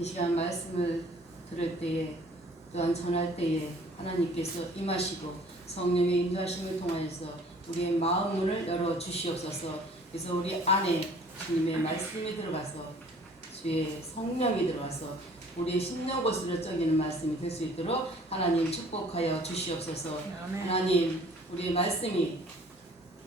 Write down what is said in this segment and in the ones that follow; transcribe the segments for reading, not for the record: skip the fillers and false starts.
이 시간 말씀을 들을 때에 또한 전할 때에 하나님께서 임하시고 성령의 인도하심을 통하여서 우리의 마음 문을 열어 주시옵소서. 그래서 우리 안에 주님의 말씀이 들어가서 주의 성령이 들어와서 우리의 심령 곳으로 ጨ기는 말씀이 될 수 있도록 하나님 축복하여 주시옵소서. 아멘. 하나님 우리의 말씀이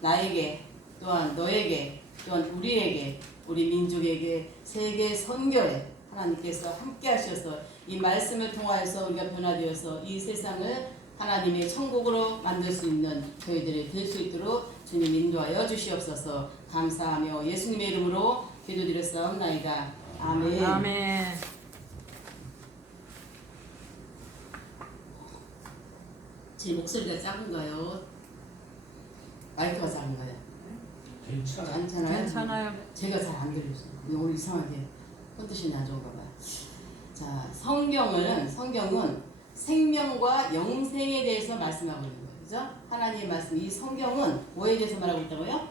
나에게 또한 너에게 또한 우리에게 우리 민족에게 세계 선교에 하나님께서 함께 하셔서 이 말씀을 통하여서 우리가 변화되어서 이 세상을 하나님의 천국으로 만들 수 있는 저희들이 될 수 있도록 주님 인도하여 주시옵소서. 감사하며 예수님의 이름으로 기도드렸사옵나이다. 아멘. 아멘. 제 목소리가 작은가요? 마이크가 작은가요? 괜찮아요? 괜찮아요. 제가 잘 안 들려서 오늘 이상하게 컨디션이 안 좋은가 봐요. 자, 성경은 생명과 영생에 대해서 말씀하고 있는 거예요. 그죠? 하나님의 말씀, 이 성경은 뭐에 대해서 말하고 있다고요?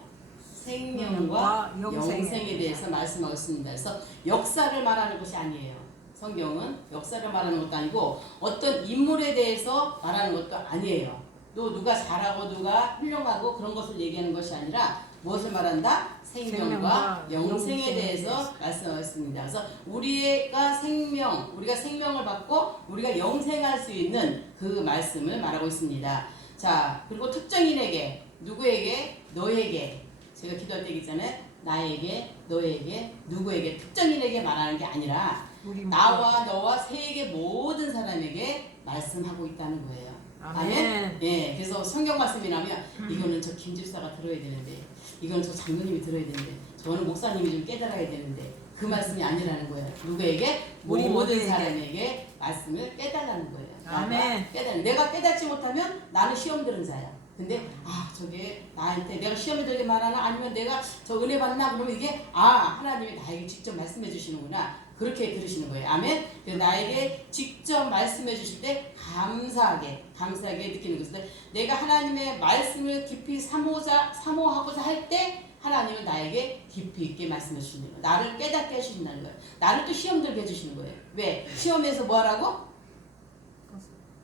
생명과 영생에 대해서 말씀하고 있습니다. 그래서 역사를 말하는 것이 아니에요. 성경은 역사를 말하는 것도 아니고 어떤 인물에 대해서 말하는 것도 아니에요. 또 누가 잘하고 누가 훌륭하고 그런 것을 얘기하는 것이 아니라 무엇을 말한다? 생명과 영생에 대해서 말씀하셨습니다. 그래서 우리가 생명을 받고 우리가 영생할 수 있는 그 말씀을 말하고 있습니다. 자, 그리고 특정인에게, 누구에게, 너에게, 제가 기도할 때 있잖아요. 나에게, 너에게, 누구에게, 특정인에게 말하는 게 아니라 나와 너와 세계 모든 사람에게 말씀하고 있다는 거예요. 아멘. 예, 그래서 성경 말씀이라면 이거는 저 김집사가 들어야 되는데, 이건 저 장로님이 들어야 되는데, 저는 목사님이 좀 깨달아야 되는데 그 말씀이 아니라는 거예요. 누구에게? 우리 모든 사람에게 말씀을 깨달라는 거예요. 아멘. 내가 깨닫지 못하면 나는 시험 들은 자야. 근데 저게 나한테 내가 시험에 들게 말하나 아니면 내가 저 은혜 받나 그러면 이게 하나님이 나에게 직접 말씀해 주시는구나. 그렇게 들으시는 거예요. 아멘. 그래서 나에게 직접 말씀해 주실 때 감사하게 느끼는 것인데, 내가 하나님의 말씀을 깊이 사모하고자 할 때 하나님은 나에게 깊이 있게 말씀해 주시는 거예요. 나를 깨닫게 해주신다는 거예요. 나를 또 시험 들게 해주시는 거예요. 왜? 시험에서 뭐 하라고?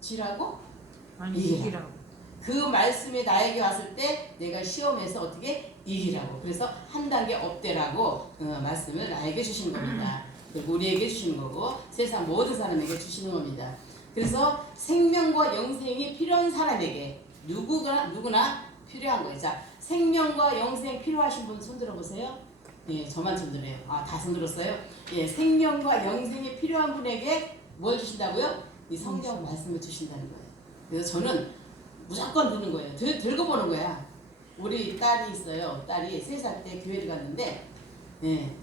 지라고? 아니, 이기라고. 그 말씀이 나에게 왔을 때 내가 시험에서 어떻게 이기라고. 그래서 한 단계 업되라고 말씀을 나에게 주시는 겁니다. 그리고 우리에게 주시는 거고 세상 모든 사람에게 주시는 겁니다. 그래서 생명과 영생이 필요한 사람에게 누구나 필요한 거예요. 자, 생명과 영생 필요하신 분 손 들어보세요. 예, 저만 손 들어요. 다 손 들었어요? 예, 생명과 영생이 필요한 분에게 뭘 주신다고요? 이 성경 말씀을 주신다는 거예요. 그래서 저는 무조건 듣는 거예요. 들고 보는 거야. 우리 딸이 있어요. 딸이 3살 때 교회를 갔는데, 예,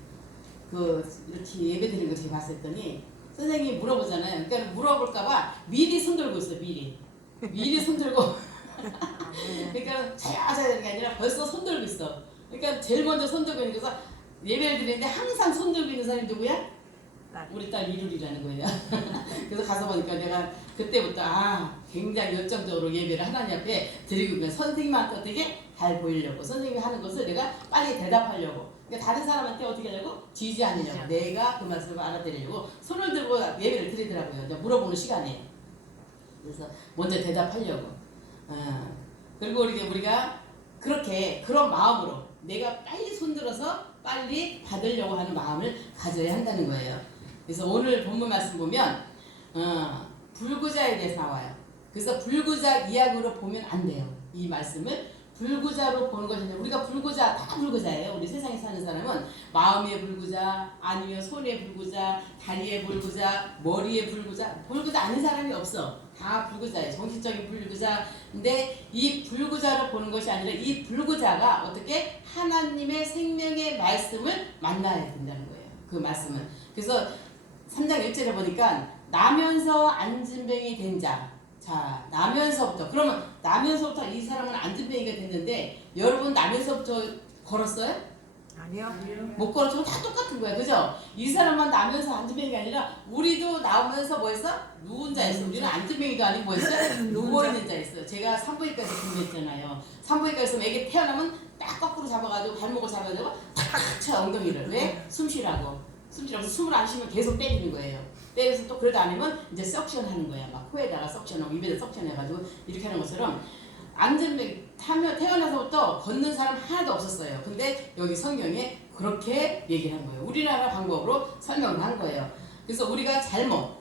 이렇게 예배 드리는 거 제가 봤었더니 선생님이 물어보잖아요. 그러니까 물어볼까봐 미리 손 들고 있어요. 미리 손 들고. 그러니까 자야자야 되는 게 아니라 벌써 손 들고 있어. 그러니까 제일 먼저 손 들고 있는 거서 예배를 드리는데 항상 손 들고 있는 사람이 누구야? 우리 딸 이룰이라는 거예요. 그래서 가서 보니까 내가 그때부터 굉장히 열정적으로 예배를 하나님 앞에 드리고 있는, 선생님한테 어떻게 잘 보이려고, 선생님이 하는 것을 내가 빨리 대답하려고, 그러니까 다른 사람한테 어떻게 하려고? 지지 않으려고, 내가 그 말씀을 알아들으려고 손을 들고 예배를 드리더라고요. 이제 물어보는 시간에. 그래서 먼저 대답하려고. 그리고 우리가 그런 마음으로 내가 빨리 손들어서 빨리 받으려고 하는 마음을 가져야 한다는 거예요. 그래서 오늘 본문 말씀 보면 불구자에 대해서 나와요. 그래서 불구자 이야기로 보면 안 돼요. 이 말씀을 불구자로 보는 것이 아니라, 우리가 다 불구자예요. 우리 세상에 사는 사람은 마음의 불구자, 아니면 손의 불구자, 다리의 불구자, 머리의 불구자 아닌 사람이 없어. 다 불구자예요. 정신적인 불구자. 근데 이 불구자로 보는 것이 아니라 이 불구자가 어떻게 하나님의 생명의 말씀을 만나야 된다는 거예요. 그 말씀은. 그래서 3장 1절에 보니까 나면서 안진뱅이 된 자. 자, 나면서부터 이 사람은 안진뱅이가 됐는데, 여러분 나면서부터 걸었어요? 아니요. 못 걸었지만 다 똑같은 거야. 그죠? 이 사람만 나면서 안진뱅이가 아니라 우리도 나오면서 뭐 했어? 누운 자였어. 우리는 안진뱅이도 아니고 뭐 했어? 누워있는 자였어요. 제가 산부인과에서 근무했잖아요. 산부인과에서 애기 태어나면 딱 거꾸로 잡아가지고 발목을 잡아가지고 탁 쳐, 엉덩이를. 왜? 숨 쉬라고. 숨지라면서 숨을 안 쉬면 계속 때리는 거예요. 때려서 또 그래도 안 하면 이제 석션 하는 거야. 막 코에다가 석션하고 입에다 석션 해가지고 이렇게 하는 것처럼 안전벨 타면 태어나서부터 걷는 사람 하나도 없었어요. 근데 여기 성경에 그렇게 얘기를 한 거예요. 우리나라 방법으로 설명을 한 거예요. 그래서 우리가 잘못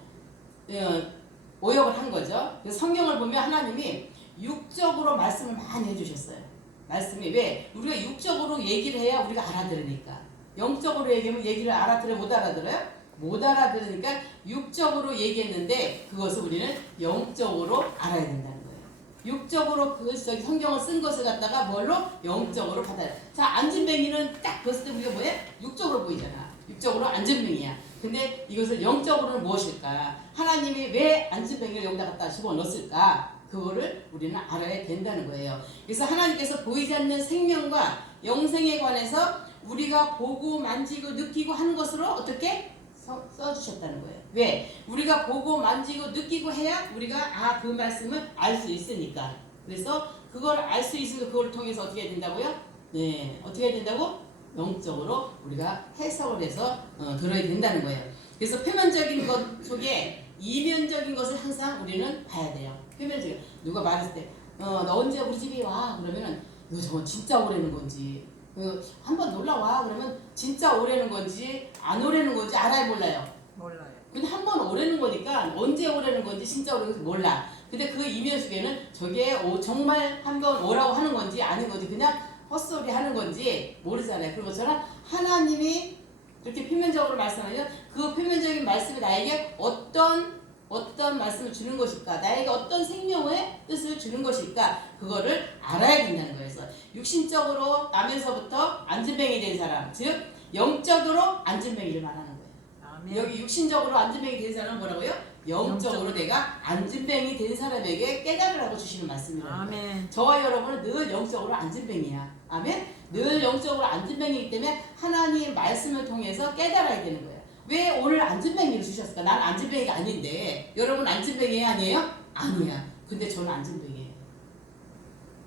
오역을 한 거죠. 그래서 성경을 보면 하나님이 육적으로 말씀을 많이 해주셨어요. 말씀이 왜? 우리가 육적으로 얘기를 해야 우리가 알아들으니까. 영적으로 얘기하면 얘기를 알아들어요? 못 알아들어요? 못 알아들으니까 육적으로 얘기했는데 그것을 우리는 영적으로 알아야 된다는 거예요. 육적으로 그 성경을 쓴 것을 갖다가 뭘로? 영적으로 받아야 돼. 자, 안진뱅이는 딱 봤을 때 우리가 뭐야? 육적으로 보이잖아. 육적으로 안진뱅이야. 근데 이것을 영적으로는 무엇일까? 하나님이 왜 안진뱅이를 여기다 갖다 집어넣었을까? 그거를 우리는 알아야 된다는 거예요. 그래서 하나님께서 보이지 않는 생명과 영생에 관해서 우리가 보고 만지고 느끼고 하는 것으로 어떻게 써주셨다는 거예요. 왜? 우리가 보고 만지고 느끼고 해야 우리가 그 말씀을 알 수 있으니까. 그래서 그걸 알 수 있으니까 그걸 통해서 어떻게 해야 된다고요? 네, 어떻게 해야 된다고? 영적으로 우리가 해석을 해서 들어야 된다는 거예요. 그래서 표면적인 것 속에 이면적인 것을 항상 우리는 봐야 돼요. 표면적인. 누가 말했을 때 너 언제 우리 집에 와? 그러면은 너 저거 진짜 오래는 건지 한번 놀러 와 그러면 진짜 오래는 건지 안 오래는 건지 알아요 몰라요? 몰라요. 근데 한 번 오래는 거니까 언제 오래는 건지 진짜 오래는 건지 몰라. 근데 그 이면 속에는 저게 정말 한 번 오라고 하는 건지 아닌 건지 그냥 헛소리 하는 건지 모르잖아요. 그런 것처럼 하나님이 그렇게 표면적으로 말씀하면 그 표면적인 말씀이 나에게 어떤 말씀을 주는 것일까? 나에게 어떤 생명의 뜻을 주는 것일까? 그거를 알아야 된다는 거예요. 그래서 육신적으로 나면서부터 안진뱅이 된 사람, 즉 영적으로 안진뱅이를 말하는 거예요. 아멘. 여기 육신적으로 안진뱅이 된 사람은 뭐라고요? 영적으로 내가 안진뱅이 된 사람에게 깨달으라고 주시는 말씀이라는 거예요. 아멘. 저와 여러분은 늘 영적으로 안진뱅이야. 아멘? 늘 영적으로 안진뱅이기 때문에 하나님 말씀을 통해서 깨달아야 되는 거예요. 왜 오늘 안진뱅이를 주셨을까? 나는 안진뱅이가 아닌데 여러분 안진뱅이 아니에요? 아니야. 근데 저는 안진뱅이에요.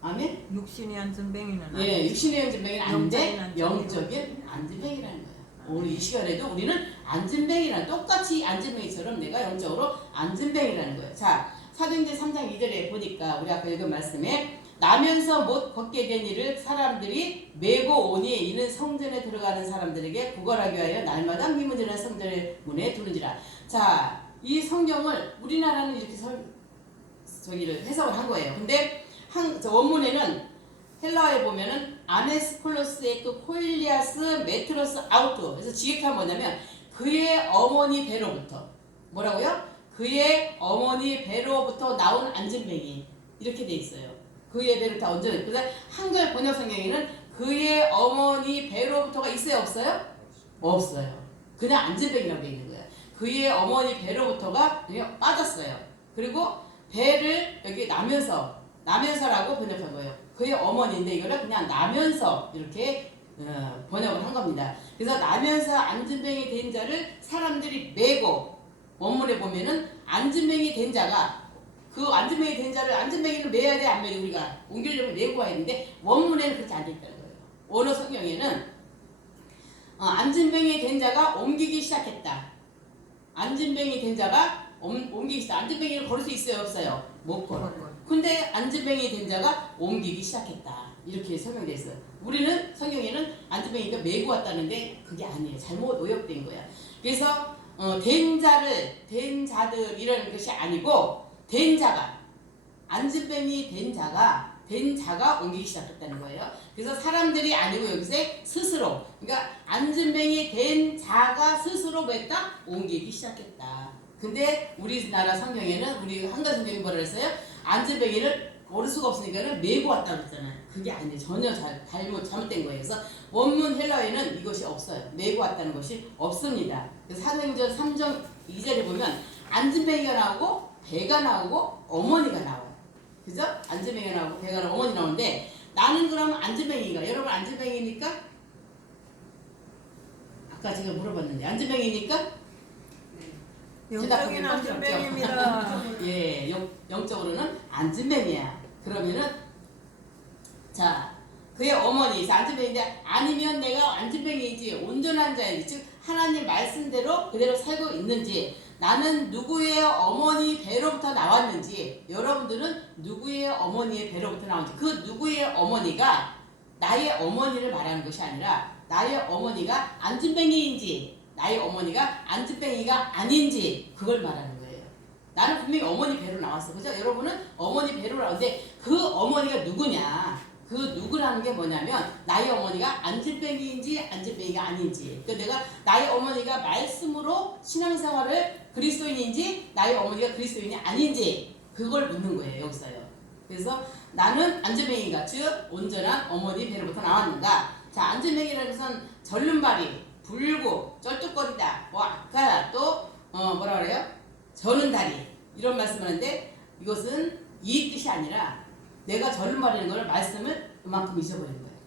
아멘? 육신의 안전뱅이는 예, 육신의 안진뱅이는 아닌데 영적인 영적인 안진뱅이라는 거예요. 오늘 이 시간에도 우리는 안진뱅이라는 똑같이 안진뱅이처럼 내가 영적으로 안진뱅이라는 거예요. 자, 사도행전 3장 2절에 보니까 우리 아까 읽은 말씀에 나면서 못 걷게 된 이를 사람들이 메고 오니 이는 성전에 들어가는 사람들에게 구걸하기 위하여 날마다 미문이라는 성전의 문에 두는지라. 자, 이 성경을 우리나라는 이렇게 저기를 해석을 한 거예요. 근데 저 원문에는 헬라어에 보면은 아네스폴로스 에크 코일리아스 메트로스 아우토. 그래서 직역하면 뭐냐면 그의 어머니 배로부터 뭐라고요? 그의 어머니 배로부터 나온 안진뱅이 이렇게 돼 있어요. 그의 배를 다 얹어요. 그래서 한글 번역 성경에는 그의 어머니 배로부터가 있어요, 없어요? 없어요. 그냥 안진뱅이라고 돼 있는 거예요. 그의 어머니 배로부터가 그냥 빠졌어요. 그리고 배를 여기 나면서라고 번역한 거예요. 그의 어머니인데 이거를 그냥 나면서 이렇게 번역을 한 겁니다. 그래서 나면서 안진뱅이 된 자를 사람들이 메고 원문에 보면은 안진뱅이 된 자가 그 안진뱅이 된 자를 안진뱅이를 매야 돼 안 매야 돼 우리가 옮기려면 메고 와야 되는데 원문에는 그렇게 안 돼 있다는 거예요. 원어 성경에는 안진뱅이 된 자가 옮기기 시작했다. 안진뱅이 된 자가 옮기기 시작. 안진뱅이를 걸을 수 있어요 없어요? 못 걸어. 근데 안진뱅이 된 자가 옮기기 시작했다. 이렇게 설명되어 있어요. 우리는 성경에는 안진뱅이가 메고 왔다는데 그게 아니에요. 잘못 오역된 거야. 그래서 된 자들 이라는 것이 아니고 된 자가 안진뱅이 된 자가 옮기기 시작했다는 거예요. 그래서 사람들이 아니고 여기서 스스로 그러니까 안진뱅이 된 자가 스스로 뭐 했다? 옮기기 시작했다. 근데 우리나라 성경에는 우리 한글 성경이 뭐라 그랬어요? 안진뱅이를 걸을 수가 없으니까는 메고 왔다고 했잖아요. 그게 아니에요. 전혀 잘못된 거예요. 그래서 원문 헬라어에는 이것이 없어요. 메고 왔다는 것이 없습니다. 그래서 사도행전 3장 2절에 보면 안진뱅이가 나오고 배가 나오고 어머니가 나와요. 그죠? 안진뱅이가 나오고 배가 나오고 어머니 나오는데 나는 그러면 안진뱅이가 여러분 안진뱅이니까? 아까 제가 물어봤는데 안진뱅이니까? 영적인 안전뱅이입니다. 예, 영적으로는 안진뱅이야. 그러면은 자 그의 어머니 안진뱅이인데 아니면 내가 안진뱅이지 온전한 자이지 즉 하나님 말씀대로 그대로 살고 있는지, 나는 누구의 어머니 배로부터 나왔는지, 여러분들은 누구의 어머니의 배로부터 나왔는지, 그 누구의 어머니가 나의 어머니를 말하는 것이 아니라 나의 어머니가 안진뱅이인지 나의 어머니가 안진뱅이가 아닌지 그걸 말하는 거예요. 나는 분명히 어머니 배로 나왔어. 그죠? 여러분은 어머니 배로 나왔는데 그 어머니가 누구냐? 그 누구라는 게 뭐냐면 나의 어머니가 안진뱅이인지 안진뱅이가 아닌지. 그러니까 내가 나의 어머니가 말씀으로 신앙생활을 그리스도인인지 나의 어머니가 그리스도인이 아닌지 그걸 묻는 거예요. 여기서요. 그래서 나는 안진뱅이가 즉 온전한 어머니 배로부터 나왔는가. 자, 안진뱅이라는 것은 절름발이 불고 쩔뚝거리다. 뭐 아까 또 뭐라 그래요? 저는 다리 이런 말씀을 하는데 이것은 이 뜻이 아니라 내가 절름발이는 걸 말씀을 그만큼 잊어버리는 거예요.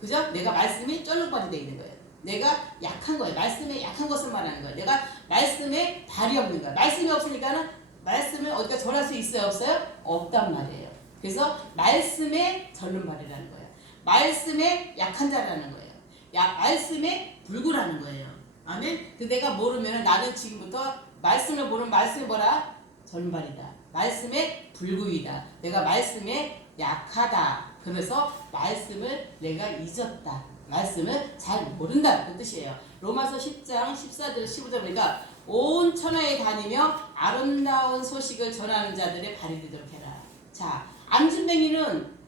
그죠? 내가 말씀이 쩔뚝발이 되어 있는 거예요. 내가 약한 거예요. 말씀에 약한 것을 말하는 거예요. 내가 말씀에 발이 없는 거예요. 말씀이 없으니까는 말씀을 어디가 전할 수 있어요? 없어요? 없단 말이에요. 그래서 말씀에 절름발이라는 거예요. 말씀에 약한 자라는 거예요. 말씀에 불구라는 거예요. 아멘? 그 내가 모르면 나는 지금부터 말씀을 모르면 말씀이 뭐라? 절름발이다. 말씀에 불구이다. 내가 말씀에 약하다. 그래서 말씀을 내가 잊었다. 말씀을 잘 모른다. 그 뜻이에요. 로마서 10장 14절 15절 보니까 온 천하에 다니며 아름다운 소식을 전하는 자들의 발이 되도록 해라. 자, 안진뱅이는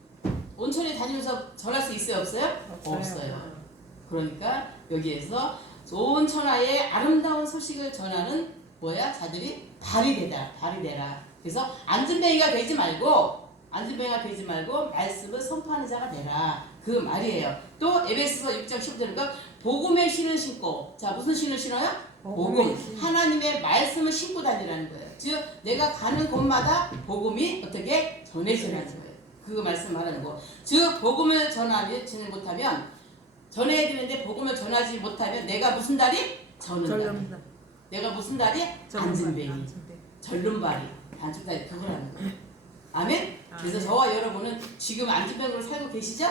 온 천하에 다니면서 전할 수 있어요? 없어요? 없어요. 그러니까 여기에서 온 천하에 아름다운 소식을 전하는 뭐야? 자들이 발이 되다. 발이 되라. 그래서 안진뱅이가 되지 말고 말씀을 선포하는 자가 되라. 그 말이에요. 또 에베소서 6장 15절이니까 복음의 신을 신고, 자 무슨 신을 신어요? 복음. 하나님의 말씀을 신고 다니라는 거예요. 즉 내가 가는 곳마다 복음이 어떻게 전해지라는 거예요. 그 말씀 말하는 거. 즉 복음을 전하지 못하면 전해야 되는데 복음을 전하지 못하면 내가 무슨 다리? 저는 다리. 내가 무슨 다리? 안진뱅이. 절름발이. 반쪽다리 그거라는 거예요. 아멘? 그래서 저와 여러분은 지금 안진뱅이로 살고 계시죠?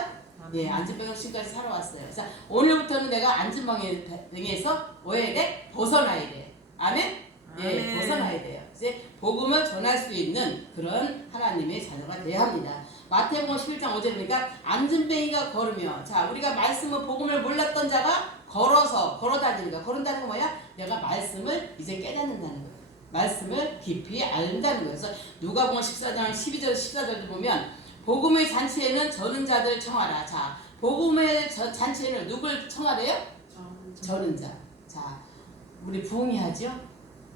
예, 안진뱅이로 지금까지 살아왔어요. 자, 오늘부터는 내가 안진뱅이에서 뭐 해야 돼? 벗어나야 돼. 아멘? 예, 벗어나야 돼요. 이제 복음을 전할 수 있는 그런 하나님의 자녀가 되어야 합니다. 마태복음 11장 5절에 보니까 안진뱅이가 걸으며, 자 우리가 말씀을 복음을 몰랐던 자가 걸어다니는 거야. 걸어다니는 거 뭐야? 내가 말씀을 이제 깨닫는다는 거야. 말씀을 깊이 안다는 거예요. 그래서 누가복음 14장 12절 14절도 보면 복음의 잔치에는 저는 자들 청하라. 자, 복음의 잔치에는 누굴 청하래요? 저는 자. 자, 우리 부흥이 하죠.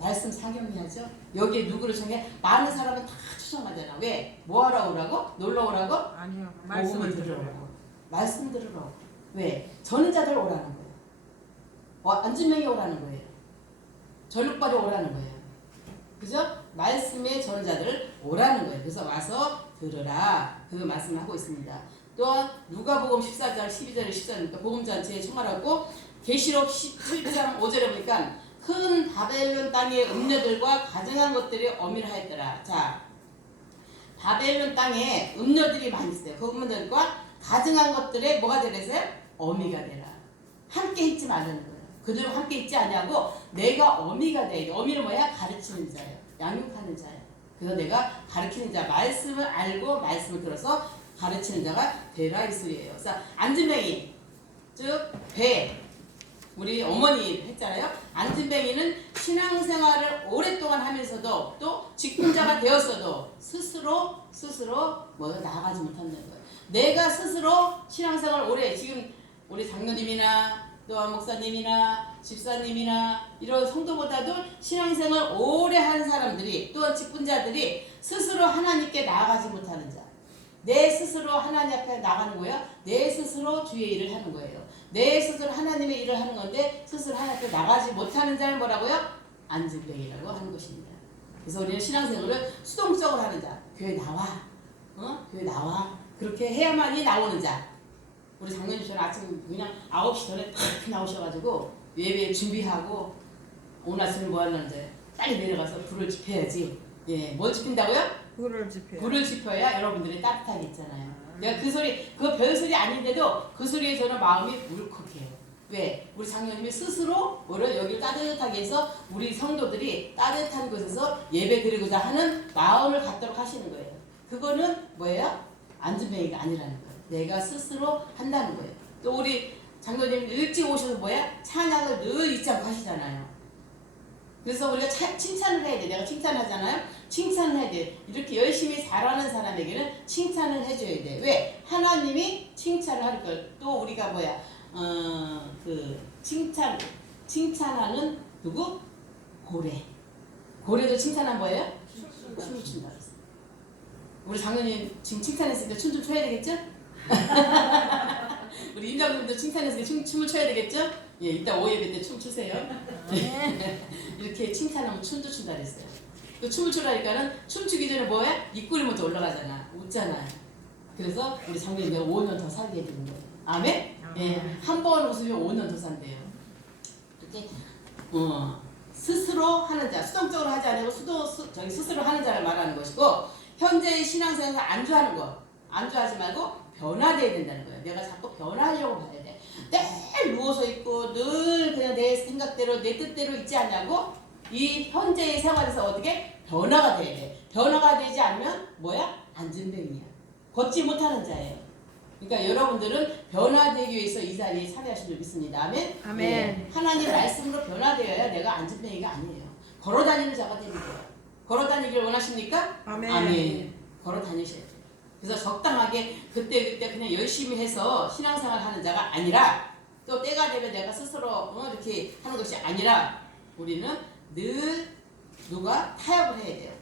말씀 사경이 하죠. 여기에 누구를 청해? 많은 사람은 다 추천하잖아. 왜? 뭐 하러 오라고? 놀러 오라고? 아니요. 말씀을 들으라고. 말씀 들으라고. 왜? 저는 자들 오라는 거예요. 안진뱅이 오라는 거예요. 전륙발이 오라는 거예요. 그죠? 말씀의 전자들을 오라는 거예요. 그래서 와서 들으라. 그 말씀을 하고 있습니다. 또한 누가복음 14장 12절에 14절이니까 복음잔치에 총괄하고 계시록 17장 5절에 보니까 큰 바벨론 땅의 음녀들과 가증한 것들이 어밀하였더라. 자, 바벨론 땅에 음녀들이 많이 있어요. 그 음녀들과 가증한 것들에 뭐가 되래서요? 어미가 되라. 함께 있지 말라는 거예요. 그들과 함께 있지 않냐고 내가 어미가 돼야 돼. 어미는 뭐야? 가르치는 자예요. 양육하는 자예요. 그래서 내가 가르치는 자, 말씀을 알고 말씀을 들어서 가르치는 자가 되라 이 소리예요. 그래서 안진뱅이, 즉 배, 우리 어머니 했잖아요. 안진뱅이는 신앙생활을 오랫동안 하면서도 또 직분자가 되었어도 스스로 뭐 나아가지 못한다는 거예요. 내가 스스로 신앙생활 오래, 지금 우리 장로님이나 또 목사님이나 집사님이나 이런 성도보다도 신앙생활 오래 하는 사람들이, 또한 직분자들이 스스로 하나님께 나아가지 못하는 자, 내 스스로 하나님 앞에 나가는 거예요. 내 스스로 주의 일을 하는 거예요. 내 스스로 하나님의 일을 하는 건데 스스로 하나님 앞에 나가지 못하는 자를 뭐라고요? 안진뱅이라고 하는 것입니다. 그래서 우리는 신앙생활을 수동적으로 하는 자, 교회 나와, 교회 나와, 그렇게 해야만이 나오는 자. 우리 장로님처럼 아침 그냥 9시 전에 딱 나오셔가지고 예배 준비하고 오늘 아침에 뭐 하는지 빨리 내려가서 불을 지펴야지. 예, 뭘 지핀다고요? 불을 지펴야. 불을 지펴야 여러분들이 따뜻하게 있잖아요. 내가 그 소리, 그거 별 소리 아닌데도 그 소리에 저는 마음이 울컥해요. 왜? 우리 장로님이 스스로 뭐를 여기를 따뜻하게 해서 우리 성도들이 따뜻한 곳에서 예배 드리고자 하는 마음을 갖도록 하시는 거예요. 그거는 뭐예요? 안전뱅이가 아니라는 거예요. 내가 스스로 한다는 거예요. 또 우리 장로님 일찍 오셔서 뭐야? 찬양을 늘 잊지 않고 하시잖아요. 그래서 우리가 칭찬을 해야 돼. 내가 칭찬하잖아요. 칭찬을 해야 돼. 이렇게 열심히 잘하는 사람에게는 칭찬을 해줘야 돼. 왜? 하나님이 칭찬을 할 걸. 또 우리가 뭐야? 그 칭찬하는 누구? 고래. 고래도 칭찬한 거예요? 춤을 춘다 그랬어. 우리 장로님 지금 칭찬했으니까 춤 좀 춰야 되겠죠? 우리 임장님도 칭찬했으니까 춤을 춰야 되겠죠? 예, 이따 오예배 때 춤 추세요. 이렇게 칭찬하면 춤도 춘다 그랬어요. 또 춤을 추라니까는 춤추기 전에 뭐야? 입꼬리 먼저 올라가잖아. 웃잖아요. 그래서 우리 장로님 내가 5년 더 살게 되는 거예요. 아멘? 예, 한 번 웃으면 5년 더 산대요. 이렇게 스스로 하는 자, 수동적으로 하지 않고 스스로 하는 자를 말하는 것이고, 현재의 신앙생활에서 안주하는 거, 안주하지 말고 변화돼야 된다는 거예요. 내가 자꾸 변화하려고 봐야 돼. 늘 누워서 있고 늘 그냥 내 생각대로 내 뜻대로 있지 않냐고. 이 현재의 생활에서 어떻게 변화가 돼야 돼. 변화가 되지 않으면 뭐야? 안전뱅이야. 걷지 못하는 자예요. 그러니까 여러분들은 변화되기 위해서 이 자리에 참여하신 줄 믿습니다. 아멘? 아멘. 네. 하나님 말씀으로 변화되어야 내가 안전뱅이가 아니에요. 걸어다니는 자가 되는 거예요. 걸어다니길 원하십니까? 아멘. 아멘. 걸어다니셔야 돼요. 그래서 적당하게 그때그때 그냥 열심히 해서 신앙생활 하는 자가 아니라, 또 때가 되면 내가 스스로 이렇게 하는 것이 아니라, 우리는 늘 누가 타협을 해야 돼요.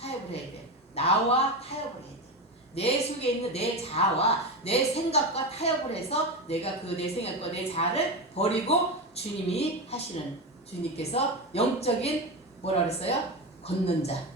타협을 해야 돼요. 나와 타협을 해야 돼요. 내 속에 있는 내 자아와 내 생각과 타협을 해서 내가 그 내 생각과 내 자아를 버리고 주님이 하시는, 주님께서 영적인 뭐라 그랬어요? 걷는 자,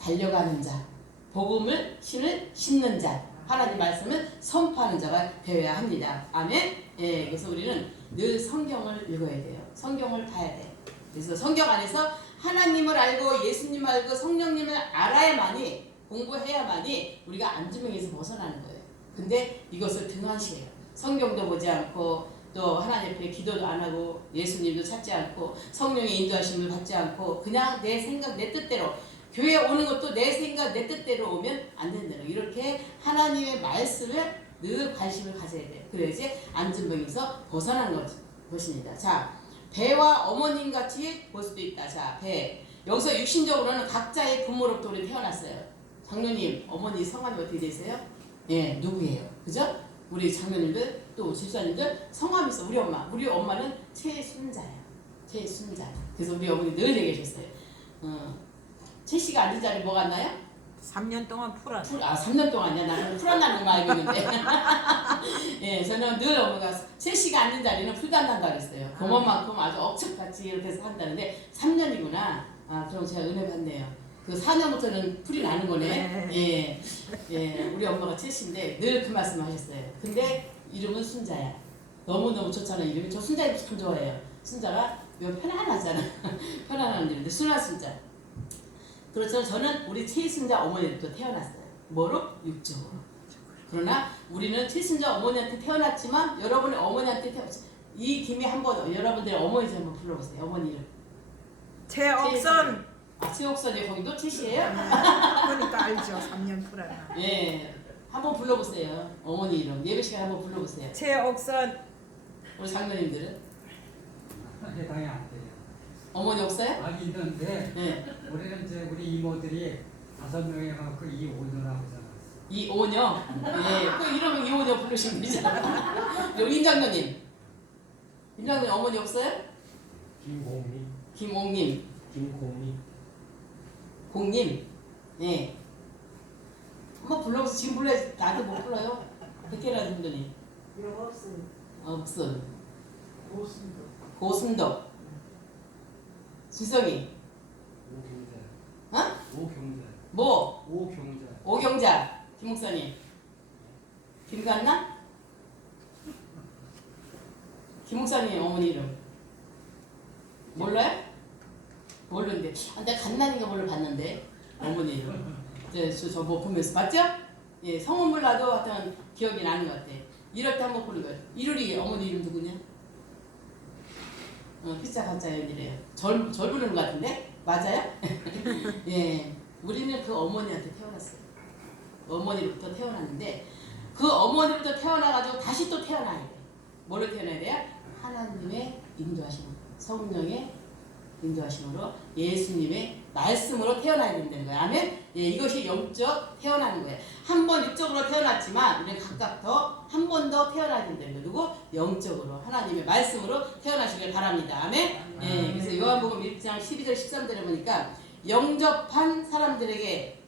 달려가는 자, 복음을 신을 심는 자, 하나님 말씀을 선포하는 자가 되어야 합니다. 아멘. 예, 그래서 우리는 늘 성경을 읽어야 돼요. 성경을 봐야 돼요. 그래서 성경 안에서 하나님을 알고 예수님 알고 성령님을 알아야만이, 공부해야만이 우리가 안전뱅이에서 벗어나는 거예요. 근데 이것을 등한시해요. 성경도 보지 않고 또 하나님 앞에 기도도 안 하고 예수님도 찾지 않고 성령의 인도하심을 받지 않고 그냥 내 생각 내 뜻대로, 교회 오는 것도 내 생각 내 뜻대로 오면 안 된다는, 이렇게 하나님의 말씀을 늘 관심을 가져야 돼요. 그래야지 안전뱅이에서 벗어나는 것입니다. 자, 배와 어머님 같이 볼 수도 있다. 자, 배. 여기서 육신적으로는 각자의 부모로부터 우리 태어났어요. 장로님, 어머니 성함이 어떻게 되세요? 예, 누구예요? 그죠? 우리 장로님들, 또 집사님들 성함이 있어. 우리 엄마는 최순자예요. 최순자. 그래서 우리 어머니 늘 얘기하셨어요. 최 씨가 앉은 자리 뭐 같나요? 3년 동안 풀었어. 3년 동안이야. 나는 풀었나는 것만 알고 있는데. 예, 저는 늘 어머니가 최 씨가 앉은 자리는 풀도 안 난다 그랬어요. 그것만큼 아주 억척같이 이렇게 해서 한다는데 3년이구나. 아, 그럼 제가 은혜 받네요. 그 4년부터는 풀이 나는 거네. 예, 예, 우리 엄마가 최 씨인데 늘 그 말씀을 하셨어요. 근데 이름은 순자야. 너무너무 좋잖아. 이름이. 저 순자 이름 참 좋아해요. 순자가 편안하잖아. 편안한 이름인데 순한 순자. 그렇지만 저는 우리 최순자 어머니부터 태어났어요. 뭐로? 육적으로. 그러나 우리는 최순자 어머니한테 태어났지만 여러분의 어머니한테 이 김에 한번 여러분들의 어머니 좀 한번 불러보세요. 어머니 이름. 최옥선. 아, 최옥선이 거기도 최씨예요? 그러니까 알죠. 3년 풀었나. 예, 한번 불러보세요. 어머니 이름. 예배 시간 한번 불러보세요. 최옥선. 우리 장로님들은? 해당이 안 돼요. 어머니 없어요? 아니 있는데 네. 올해는 이제 우리 이모들이 5명이 갖고 이오녀라고 하잖아. 이오녀? 예, 그 이러면 이오녀 부르시면 되잖아. 우리 임장로님. 임장로님 어머니 없어요? 김공미, 김옥님. 김공미. 공님. 예. 한번 불러보세요. 지금 불러야지. 나도 못 불러요. 백혜라는 분들이. 없음. 고순덕. 지성이. 오경자. 어? 오경자. 뭐? 오경자. 오경자. 김목사님. 김간나? 김목사님 어머니 이름. 몰라요? 모르는데. 아, 내가 간나니가 뭘로 봤는데. 어머니 이름. 저 뭐 보면서 봤죠? 예, 성은 몰라도 하여튼 기억이 나는 것 같아. 이럴 때 한번 보는 거예요. 이루리 어머니 이름 누구냐? 피자 가짜 연이래요. 절 부르는 것 같은데 맞아요? 예, 우리는 그 어머니한테 태어났어요. 어머니부터 태어났는데 그 어머니부터 태어나가지고 다시 또 태어나야 돼. 뭐로 태어나야 돼요? 하나님의 인도하심, 성령의 인도하심으로 예수님의 말씀으로 태어나야 된다는 거예요. 아멘? 예, 이것이 영적 태어나는 거예요. 한 번 육적으로 태어났지만 우리는 각각 더 한 번 더 태어나야 된다는 거예요. 누구? 영적으로 하나님의 말씀으로 태어나시길 바랍니다. 아멘? 예, 그래서 요한복음 1장 12절 13절에 보니까 영접한 사람들에게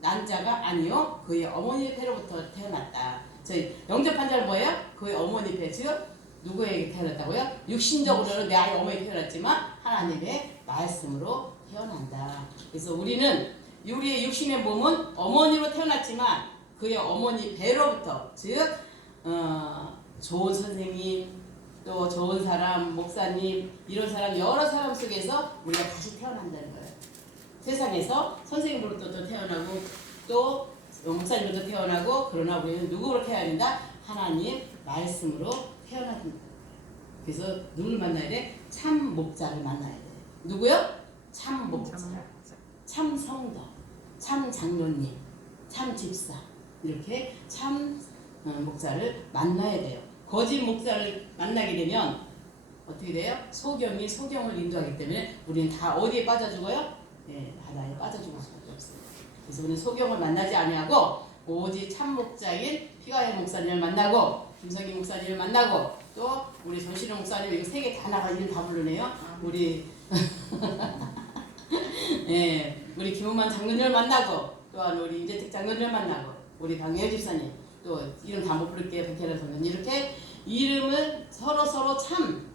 난 자가 아니요 그의 어머니 배로부터 태어났다. 저희 영접한 자는 뭐예요? 그의 어머니 배, 즉 누구에게 태어났다고요? 육신적으로는 내 아이 어머니 태어났지만 하나님의 말씀으로 태어난다. 그래서 우리는 우리의 육신의 몸은 어머니로 태어났지만 그의 어머니 배로부터, 즉 좋은 선생님, 또 좋은 사람, 목사님, 이런 사람 여러 사람 속에서 우리가 다시 태어난다는 거예요. 세상에서 선생님으로부터 또 태어나고 또 목사님으로부터 태어나고, 그러나 우리는 누구로 태어나야 된다? 하나님 말씀으로 태어나야 된다. 그래서 누굴 만나야 돼? 참 목자를 만나야 돼. 누구요? 참 목자, 참 성도, 참 장로님, 참 집사, 이렇게 참 목자를 만나야 돼요. 거짓 목자를 만나게 되면 어떻게 돼요? 소경이 소경을 인도하기 때문에 우리는 다 어디에 빠져 죽어요? 예, 바다에 빠져 죽을 수밖에 없어요. 그래서 우리는 소경을 만나지 아니하고 오직 참 목자인 피가야 목사님을 만나고 김석희 목사님을 만나고 또 우리 전신호 목사님, 이거 세 개 다 나가 이름 다 부르네요. 우리 예, 우리 김은만 장로님을 만나고 또한 우리 이재택 장로님을 만나고 우리 강혜연 집사님, 또 이름 다 못 부를게요. 백혜란 선생님, 이렇게 이름을 서로 참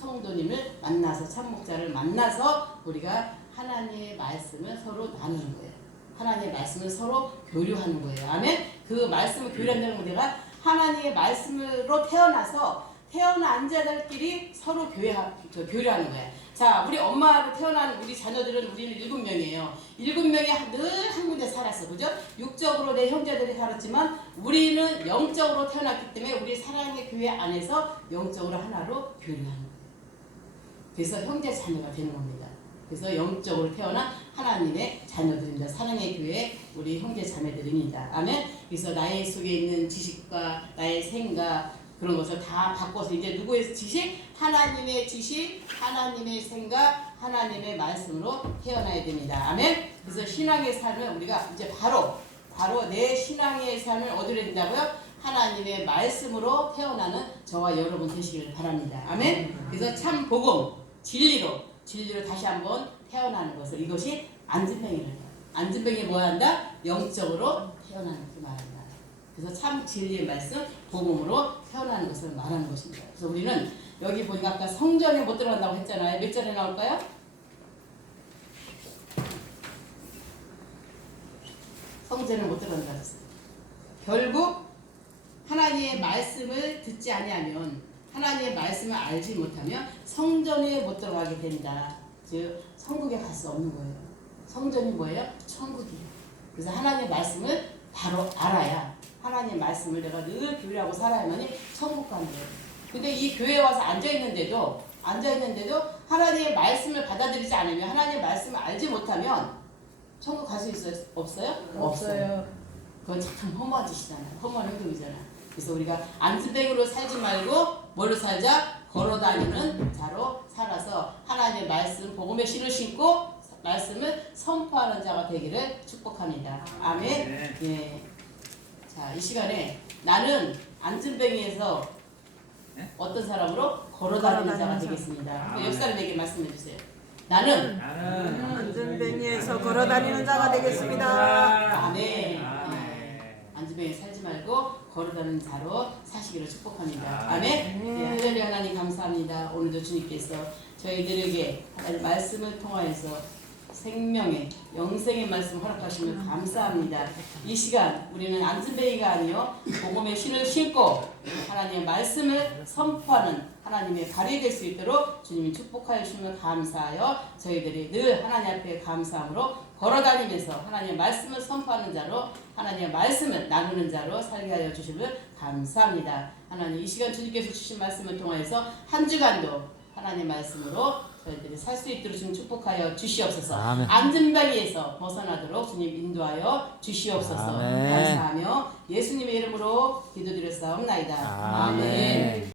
성도님을 만나서 참 목자를 만나서 우리가 하나님의 말씀을 서로 나누는 거예요. 하나님의 말씀을 서로 교류하는 거예요. 아멘. 그 말씀을 교류한다는 건 내가 하나님의 말씀으로 태어나서 태어난 자들끼리 서로 교류하는 거야. 자, 우리 엄마로 태어난 우리 자녀들은 우리는 7명이에요. 7명이 늘 한 군데 살았어. 그죠? 육적으로 내 형제들이 살았지만 우리는 영적으로 태어났기 때문에 우리 사랑의 교회 안에서 영적으로 하나로 교류하는 거예요. 그래서 형제 자녀가 되는 겁니다. 그래서 영적으로 태어난 하나님의 자녀들입니다. 사랑의 교회 우리 형제 자매들입니다. 아멘. 그래서 나의 속에 있는 지식과 나의 생각, 그런 것을 다 바꿔서 이제 누구의 지식? 하나님의 지식, 하나님의 생각, 하나님의 말씀으로 태어나야 됩니다. 아멘. 그래서 신앙의 삶을 우리가 이제 바로 내 신앙의 삶을 어디로 된다고요? 하나님의 말씀으로 태어나는 저와 여러분 되시길 바랍니다. 아멘. 그래서 참 복음, 진리로 다시 한번 태어나는 것을, 이것이 안진뱅이를, 안진뱅이 뭐 한다? 영적으로 태어나는 것을 말한다. 그래서 참 진리의 말씀, 복음으로 태어나는 것을 말하는 것입니다. 그래서 우리는 여기 보니까 아까 성전에 못 들어간다고 했잖아요. 몇 절에 나올까요? 성전에 못 들어간다고 했어요. 결국 하나님의 말씀을 듣지 아니하면, 하나님의 말씀을 알지 못하면 성전에 못 들어가게 된다. 즉 천국에 갈 수 없는 거예요. 성전이 뭐예요? 천국이에요. 그래서 하나님의 말씀을 바로 알아야, 하나님의 말씀을 내가 늘 교류하고 살아야만이 천국 가는 거예요. 근데 이 교회에 와서 앉아있는데도 하나님의 말씀을 받아들이지 않으면, 하나님의 말씀을 알지 못하면 천국 갈 수 있어요? 없어요? 없어요. 그건 참 허무한 짓이잖아요. 허무한 행동이잖아요. 그래서 우리가 안진뱅이로 살지 말고 뭘로 살자? 걸어다니는 자로 살아서 하나님의 말씀, 복음의 신을 신고 말씀을 선포하는 자가 되기를 축복합니다. 아멘. 예. 자, 이 시간에 나는 안진뱅이에서 어떤 사람으로 걸어다니는 자가 되겠습니다. 역사님에게 말씀해 주세요. 나는 안전뱅이에서 걸어다니는 자가 되겠습니다. 아멘. 안진뱅이에 살지 말고 걸어다니는 자로 사시기를 축복합니다. 아멘. 예, 하늘의 하나님 감사합니다. 오늘도 주님께서 저희들에게 하나님 말씀을 통하여서 생명의 영생의 말씀 허락하시면 감사합니다. 이 시간 우리는 안진뱅이가 아니요 복음의 신을 신고 하나님의 말씀을 선포하는 하나님의 발이 될 수 있도록 주님이 축복하여 주시면 감사하여 저희들이 늘 하나님 앞에 감사함으로 걸어다니면서 하나님의 말씀을 선포하는 자로, 하나님의 말씀을 나누는 자로 살게 하여 주시면 감사합니다. 하나님, 이 시간 주님께서 주신 말씀을 통하여서 한 주간도 하나님 말씀으로 저희들이 살 수 있도록 주님 축복하여 주시옵소서. 아멘. 안전병에서 벗어나도록 주님 인도하여 주시옵소서. 아멘. 감사하며 예수님의 이름으로 기도드렸사옵나이다. 아멘.